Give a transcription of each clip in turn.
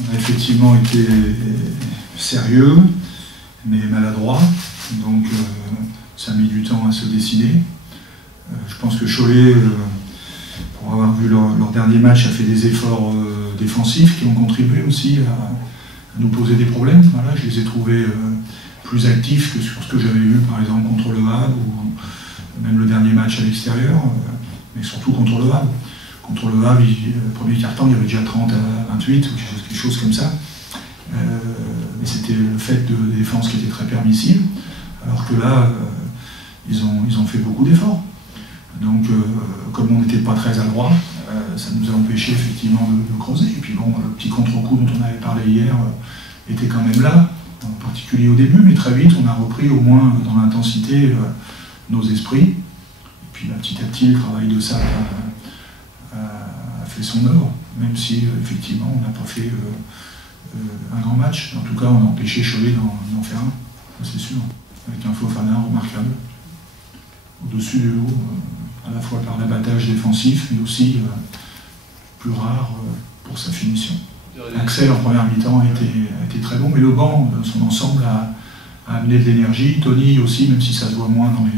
On a effectivement été sérieux, mais maladroit, donc ça a mis du temps à se décider. Je pense que Cholet, pour avoir vu leur dernier match, a fait des efforts défensifs qui ont contribué aussi à nous poser des problèmes. Voilà, je les ai trouvés plus actifs que sur ce que j'avais vu par exemple contre le Havre ou même le dernier match à l'extérieur, mais surtout contre le Havre. Contre le Havre, le premier quart-temps, il y avait déjà 30 à 28 ou quelque chose comme ça. Mais c'était le fait de défense qui était très permissive, alors que là, ils ont fait beaucoup d'efforts. Donc, comme on n'était pas très adroit, ça nous a empêché effectivement de creuser. Et puis bon, le petit contre-coup dont on avait parlé hier était quand même là, en particulier au début, mais très vite, on a repris au moins dans l'intensité nos esprits. Et puis petit à petit, le travail de ça a fait son œuvre, même si effectivement, on n'a pas fait un grand match. En tout cas, on a empêché Cholet d'en faire un, c'est sûr, avec un Fofana remarquable, au-dessus du lot, à la fois par l'abattage défensif, mais aussi plus rare pour sa finition. Axel en première mi-temps a été très bon, mais le banc, dans son ensemble, a amené de l'énergie. Tony aussi, même si ça se voit moins dans les...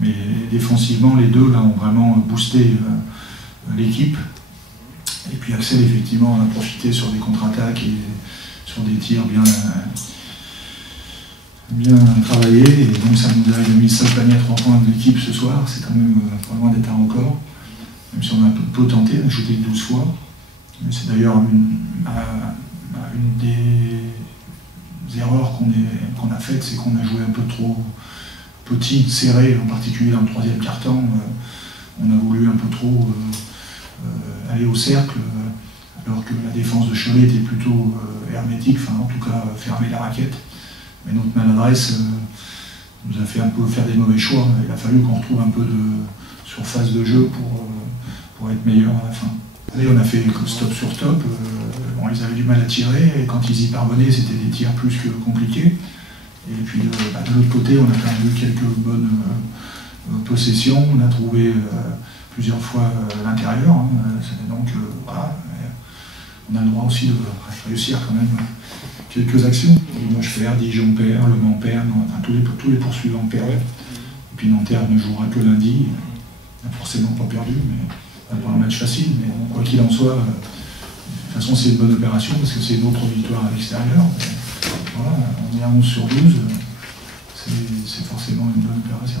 Mais défensivement, les deux là, ont vraiment boosté l'équipe. Et puis Axel, effectivement, on a profité sur des contre-attaques et sur des tirs bien travaillés. Et donc ça nous a mis 5 paniers à 3 points de l'équipe ce soir. C'est quand même pas loin d'être un record. Même si on a un peu tenté, on a shooté 12 fois. Mais c'est d'ailleurs une des erreurs qu'on a faites, c'est qu'on a joué un peu trop petit, serré, en particulier dans le troisième quart-temps. On a voulu un peu trop aller au cercle, alors que la défense de Cholet était plutôt hermétique, enfin en tout cas fermer la raquette. Mais notre maladresse nous a fait un peu faire des mauvais choix. Il a fallu qu'on retrouve un peu de surface de jeu pour être meilleur à la fin. Et on a fait stop sur stop, bon, ils avaient du mal à tirer, et quand ils y parvenaient, c'était des tirs plus que compliqués. Et puis de l'autre côté, on a quand même eu quelques bonnes possessions, on a trouvé plusieurs fois l'intérieur, hein, donc voilà, on a le droit aussi de réussir quand même quelques actions. Limoges perd, Dijon perd, Le Mans perd, enfin, tous les poursuivants perdent. Et puis Nanterre ne jouera que lundi, on n'a forcément pas perdu, mais pas un match facile, mais bon, quoi qu'il en soit, de toute façon c'est une bonne opération parce que c'est une autre victoire à l'extérieur. Voilà, on est à 11 sur 12, c'est forcément une bonne opération.